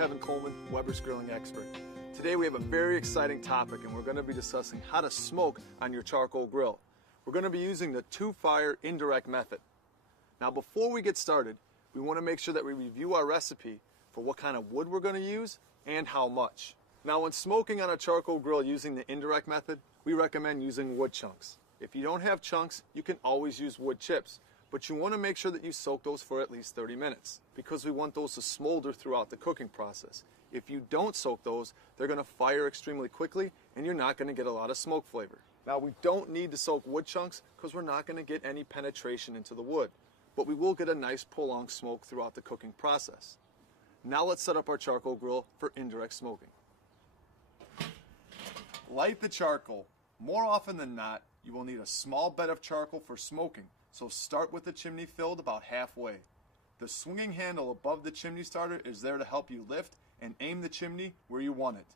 Kevin Coleman, Weber's Grilling Expert. Today we have a very exciting topic and we're going to be discussing how to smoke on your charcoal grill. We're going to be using the two-fire indirect method. Now before we get started, we want to make sure that we review our recipe for what kind of wood we're going to use and how much. Now when smoking on a charcoal grill using the indirect method, we recommend using wood chunks. If you don't have chunks, you can always use wood chips. But you want to make sure that you soak those for at least 30 minutes because we want those to smolder throughout the cooking process. If you don't soak those, they're going to fire extremely quickly and you're not going to get a lot of smoke flavor. Now we don't need to soak wood chunks because we're not going to get any penetration into the wood, but we will get a nice prolonged smoke throughout the cooking process. Now let's set up our charcoal grill for indirect smoking. Light the charcoal. More often than not, you will need a small bed of charcoal for smoking. So start with the chimney filled about halfway. The swinging handle above the chimney starter is there to help you lift and aim the chimney where you want it.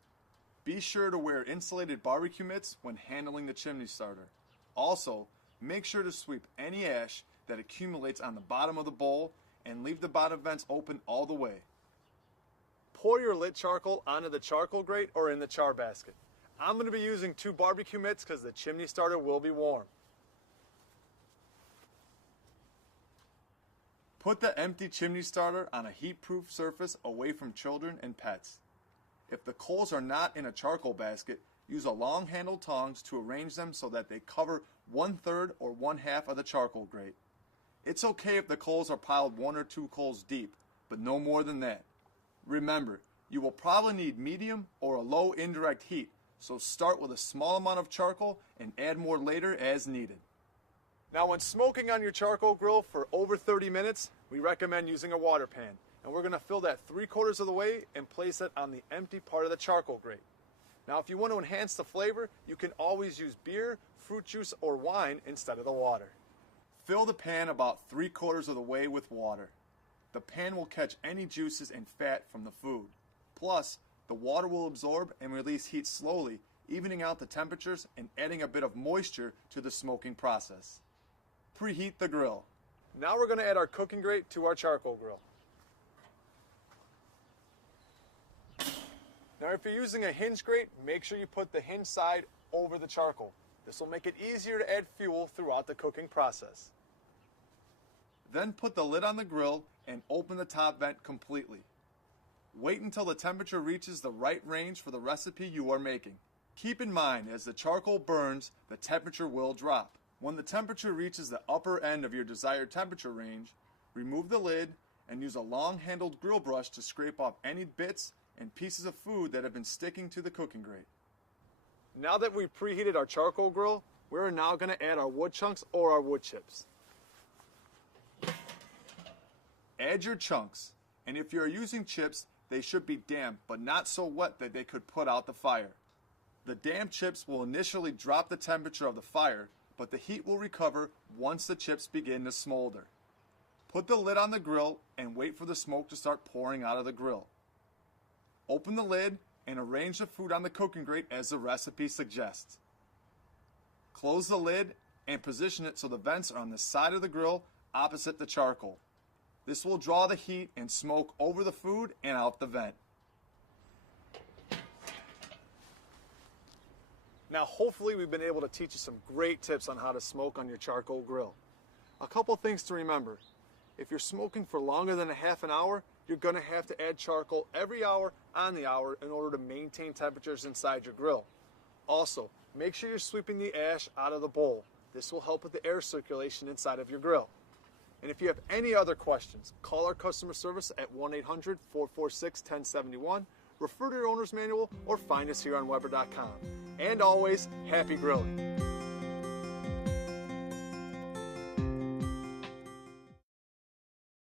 Be sure to wear insulated barbecue mitts when handling the chimney starter. Also, make sure to sweep any ash that accumulates on the bottom of the bowl and leave the bottom vents open all the way. Pour your lit charcoal onto the charcoal grate or in the char basket. I'm going to be using 2 barbecue mitts because the chimney starter will be warm. Put the empty chimney starter on a heat-proof surface away from children and pets. If the coals are not in a charcoal basket, use a long-handled tongs to arrange them so that they cover 1/3 or 1/2 of the charcoal grate. It's okay if the coals are piled 1 or 2 coals deep, but no more than that. Remember, you will probably need medium or a low indirect heat, so start with a small amount of charcoal and add more later as needed. Now when smoking on your charcoal grill for over 30 minutes, we recommend using a water pan. And we're going to fill that 3/4 of the way and place it on the empty part of the charcoal grate. Now if you want to enhance the flavor, you can always use beer, fruit juice, or wine instead of the water. Fill the pan about 3/4 of the way with water. The pan will catch any juices and fat from the food. Plus, the water will absorb and release heat slowly, evening out the temperatures and adding a bit of moisture to the smoking process. Preheat the grill. Now we're going to add our cooking grate to our charcoal grill. Now if you're using a hinge grate, make sure you put the hinge side over the charcoal. This will make it easier to add fuel throughout the cooking process. Then put the lid on the grill and open the top vent completely. Wait until the temperature reaches the right range for the recipe you are making. Keep in mind, as the charcoal burns, the temperature will drop. When the temperature reaches the upper end of your desired temperature range, remove the lid and use a long-handled grill brush to scrape off any bits and pieces of food that have been sticking to the cooking grate. Now that we've preheated our charcoal grill, we're now going to add our wood chunks or our wood chips. Add your chunks, and if you're using chips, they should be damp but not so wet that they could put out the fire. The damp chips will initially drop the temperature of the fire, but the heat will recover once the chips begin to smolder. Put the lid on the grill and wait for the smoke to start pouring out of the grill. Open the lid and arrange the food on the cooking grate as the recipe suggests. Close the lid and position it so the vents are on the side of the grill opposite the charcoal. This will draw the heat and smoke over the food and out the vent. Now hopefully we've been able to teach you some great tips on how to smoke on your charcoal grill. A couple things to remember. If you're smoking for longer than a half an hour, you're going to have to add charcoal every hour on the hour in order to maintain temperatures inside your grill. Also, make sure you're sweeping the ash out of the bowl. This will help with the air circulation inside of your grill. And if you have any other questions, call our customer service at 1-800-446-1071, refer to your owner's manual, or find us here on Weber.com. And always, happy grilling.